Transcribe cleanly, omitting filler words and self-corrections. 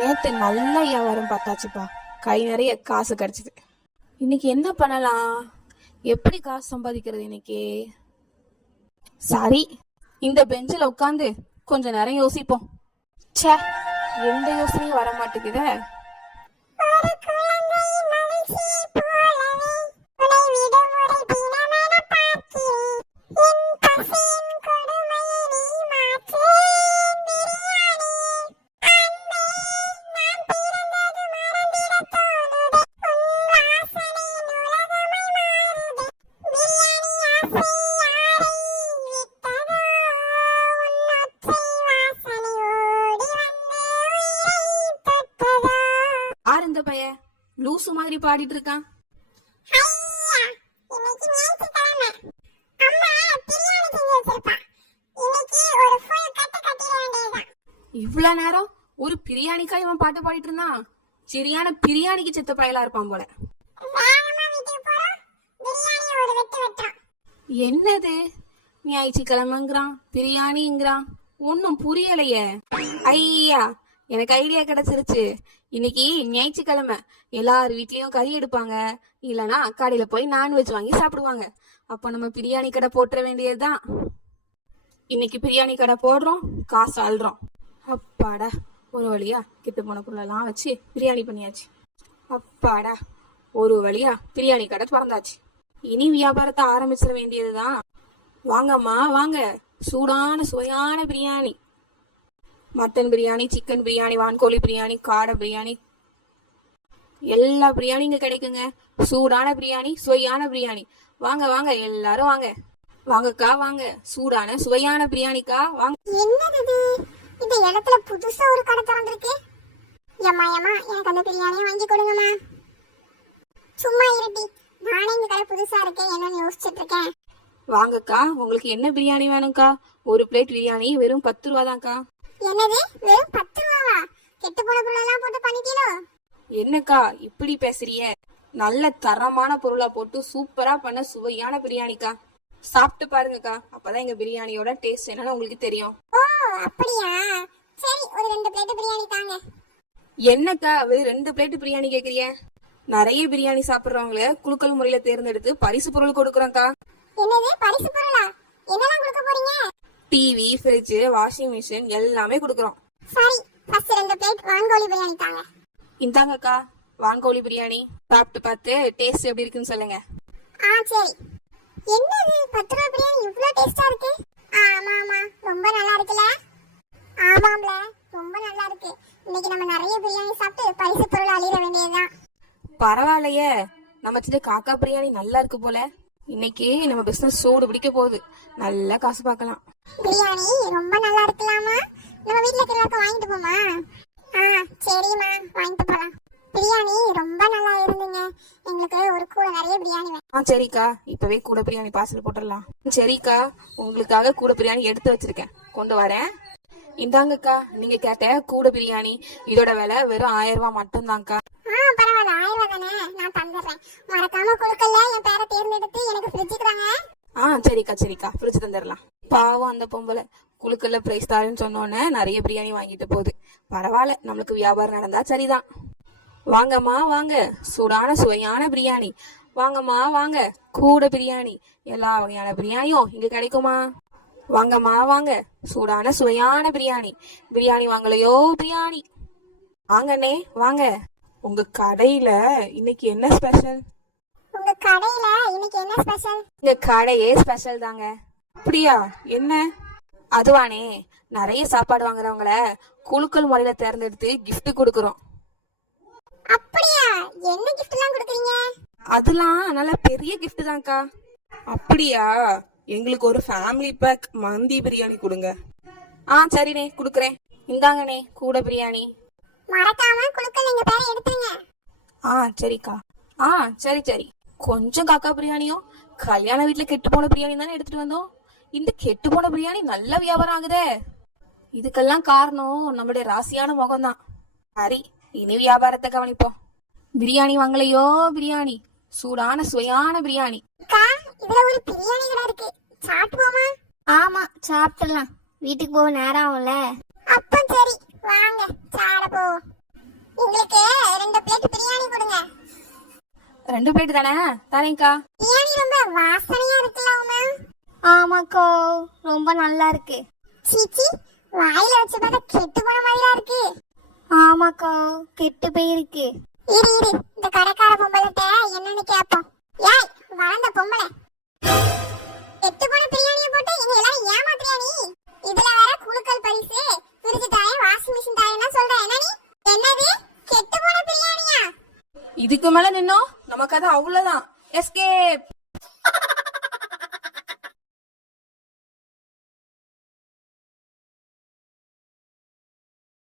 நேத்து நல்ல வியாபாரம் பார்த்தாச்சுப்பா. கை நிறைய காசு கிடைச்சது. இன்னைக்கு என்ன பண்ணலாம்? எப்படி காசு சம்பாதிக்கிறது இன்னைக்கு? சரி, இந்த பெஞ்சில் உட்காந்து கொஞ்ச நேரம் யோசிப்போம். ச்சே, எந்த யோசனையும் வர மாட்டேங்குதே. யார் இந்த பைய லூசு மாதிரி பாடிட்டு இருக்கான்? இவ்வளவு நேரம் ஒரு பிரியாணிக்கா இவன் பாட்டு பாடிட்டு இருந்தான். சரியான பிரியாணிக்கு செத்த பயலா இருப்பான் போல. என்னது ஞாயிற்றுக்கிழமைங்கிறான், பிரியாணிங்கிறான், ஒன்னும் புரியலையே. ஐயா, எனக்கு ஐடியா கிடைச்சிருச்சு. இன்னைக்கு ஞாயிற்றுக்கிழமை எல்லார் வீட்லயும் கறி எடுப்பாங்க, இல்லனா கடையில போய் நான்வெஜ் வாங்கி சாப்பிடுவாங்க. அப்ப நம்ம பிரியாணி கடை போட்டுற வேண்டியதுதான். இன்னைக்கு பிரியாணி கடை போடுறோம், காசு ஆள்றோம். அப்பாடா, ஒரு வழியா கெட்டு போன பொருளெல்லாம் வச்சு பிரியாணி பண்ணியாச்சு. அப்பாடா, ஒரு வழியா பிரியாணி கடை திறந்தாச்சு. இனி வியாபாரத்தை ஆரம்பிச்சிட வேண்டியதுதான். வாங்கம்மா வாங்க, சூடான சுவையான பிரியாணி. மட்டன் பிரியாணி, சிக்கன் பிரியாணி, வான்கோழி பிரியாணி, காடை பிரியாணி, எல்லா பிரியாணி இங்க கிடைக்குங்க. சூடான பிரியாணி, சுவையான பிரியாணி. வாங்க வாங்க, எல்லாரும் வாங்க. வாங்கக்கா வாங்க, சூடான சுவையான பிரியாணிக்கா வாங்க. என்னது இந்த இடத்துல புதுசா ஒரு கடை திறந்திருக்கு? யம்மா யம்மா, எனக்கு அந்த பிரியாணியை வாங்கி கொடுங்கம்மா. சும்மா இருட்டி, நானே இந்த கடை புதுசா இருக்கேன் என்னன்னு யோசிச்சுட்டு இருக்கேன். வாங்கக்கா, உங்களுக்கு என்ன பிரியாணி வேணும்க்கா? ஒரு பிளேட் பிரியாணி வெறும் 10 ரூபா தான்க்கா. என்னது, வெறும் 10 ரூபாவா? கெட்டு போன பொருளெல்லாம் போட்டு பண்ணிட்டீங்களோ? என்னக்கா இப்படி பேசுறிய? நல்ல தரமான பொருளா போட்டு சூப்பரா பண்ண சுவையான பிரியாணிக்கா. சாப்பிட்டு பாருங்கக்கா, அப்பதான் எங்க பிரியாணியோட டேஸ்ட் என்னன்னு உங்களுக்கு தெரியும். ஓ அப்படியா? சரி, ஒரு 2 பிளேட் பிரியாணி தாங்க. என்னக்கா வெறும் 2 பிளேட் பிரியாணி கேக்குறிய? நிறைய பிரியாணி சாப்பிடுறவங்கள குலுக்கல் முறையில தேர்ந்தெடுத்து பரிசு பொருள் கொடுக்குறோம்க்கா. என்னது பரிசு பொருளா? என்னெல்லாம் கொடுக்க போறீங்க? டிவி, ஃப்ரிட்ஜ், வாஷிங் மிஷின் எல்லாமே கொடுக்குறோம். சரி, ஃபர்ஸ்ட் 2 பிளேட் வான்கோழி பிரியாணி தாங்க. இந்தாங்கக்கா வான்கோழி பிரியாணி. சாப்பிட்டு பார்த்து டேஸ்ட் எப்படி இருக்குன்னு சொல்லுங்க. சரி. என்னது 10 ரூபாய் பிரியாணி இவ்ளோ டேஸ்டா இருக்கு? ஆமா ஆமா, ரொம்ப நல்லா இருக்குல? ஆமாம்ல, ரொம்ப நல்லா இருக்கு. இன்னைக்கு நம்ம நிறைய பிரியாணி சாப்பிட்டு பரிசு பொருள் அள்ளிட வேண்டியதுதான். பரவாயில்லையே, நம்ம சின்ன காக்கா பிரியாணி நல்லா இருக்கு போல. இன்னைக்கு நம்ம பிசினஸ் சூடு பிடிக்க போகுது. நல்லா காசு பார்க்கலாம். பிரியாணி ரொம்ப நல்லா இருக்கலாமா? நம்ம வீட்ல எல்லாருக்கும் வாங்கிட்டு போமா? சரிம்மா, வாங்கிட்டு போலாம். பிரியாணி ரொம்ப நல்லா இருந்துங்க. எங்களுக்கு ஒரு கூட நிறைய பிரியாணி வேணும். சரிக்கா, இப்பவே கூட பிரியாணி பார்சல் போட்டுடலாம். சரிக்கா, உங்களுக்காக கூட பிரியாணி எடுத்து வச்சிருக்கேன், கொண்டு வரேன். இந்தாங்கக்கா, நீங்க கேட்ட கூட பிரியாணி. இதோட விலை வெறும் 1000 ரூபாய் மட்டும் தான்க்கா. பரவாயில்ல, 1000 ரூபாய் தானே, நான் தந்துடுறேன். மறக்காம குடுக்கல, என் பேரை தேர்ந்தெடுத்து எனக்கு ஃப்ரிட்ஜுக்கு தாங்க. சரிக்கா சரிக்கா, ஃப்ரிட்ஜ் தந்துடலாம். பாவம் அந்த பொம்பளை குழுக்கல்ல பிரைஸ் தாருன்னு சொன்னோன்னே நிறைய பிரியாணி வாங்கிட்டு போகுது. பரவாயில்ல, நம்மளுக்கு வியாபாரம் நடந்தா சரிதான். வாங்கம்மா வாங்க, சூடான சுவையான பிரியாணி. வாங்கம்மா வாங்க, கூட பிரியாணி. எல்லா வகையான பிரியாணியும் இங்க கிடைக்குமா? வாங்கம்மா வாங்க, சூடான சுவையான பிரியாணி. பிரியாணி வாங்கலையோ பிரியாணி. வாங்கண்ணே வாங்க. உங்க கடையில இன்னைக்கு என்ன ஸ்பெஷல்? உங்க கடையில இன்னைக்கு என்ன ஸ்பெஷல்? இந்த கடையே ஸ்பெஷல் தாங்க. அப்படியா? என்ன? அதுவானே, நிறைய சாப்பாடு வாங்குறவங்கள குலுக்கல் முறையில தேர்ந்தெடுத்து கிஃப்ட் கொடுக்கறோம். அப்படியா? என்ன கிஃப்ட் எல்லாம் கொடுக்குறீங்க? அதெல்லாம் நல்ல பெரிய கிஃப்ட் தான்க்கா. அப்படியா? எங்களுக்கு ஒரு ஃபேமிலி பேக் மந்தி பிரியாணி கொடுங்க. சரிண்ணே, குடுக்கறேன். இந்தாங்கண்ணே கூட பிரியாணி. மறக்காம குலுக்கல் எங்க பேரை எடுத்துருங்க. சரிக்கா. சரி சரி. கொஞ்சம் காக்கா பிரியாணியும் கல்யாண வீட்டுல கெட்டு போன பிரியாணி தானே எடுத்துட்டு வந்தோம். இந்த கெட்டு போன பிரியாணி நல்ல வியாபாரம் ஆகுதே. இதுக்கெல்லாம் காரணம் நம்மளுடைய ராசியான முகம் தான். சரி, இனி வியாபாரத்தை கவனிப்போம். பிரியாணி வாங்கலையோ பிரியாணி, சூடான சுவையான பிரியாணி. இதுல ஒரு பிரியாணி கடை இருக்கு, சாப்பிடுவோமா? ஆமா, சாப்பிடலாம். வீட்டுக்கு போக நேரம் ஆகும்ல. அப்ப சரி, வாங்க சாப்பிட போவோம். எங்களுக்கு 2 பிளேட் பிரியாணி கொடுங்க. 2 பிளேட் தானே? தரேன்க்கா. பிரியாணி ரொம்ப வாசனையா இருக்குல்ல உமா? ஆமாக்கோ, ரொம்ப நல்லா இருக்கு. சீச்சி, வாயில வச்சு பார்த்தா கெட்டு போன மாதிரியா இருக்கு. ஆமாக்கோ, கெட்டு போயிருக்கு. இரு இரு, இந்த கடைக்கார பொம்பளைட்ட என்னன்னு கேப்போம். ஏய், வளர்ந்த பொம்பளை, கெட்டு போன பிரியாணியை போட்டு எங்க எல்லாரும் ஏமாத்துறியா நீ? இதுல வேற குலுக்கல் பரிசு, ஃப்ரிட்ஜ் தாயம், வாஷிங் மிஷின் தாயம்னா சொல்ற. என்ன நீ? என்னது கெட்டு போன பிரியாணியா? இதுக்கு மேல நின்னோம் நமக்கு அது அவ்வளவுதான். எஸ்கேப்.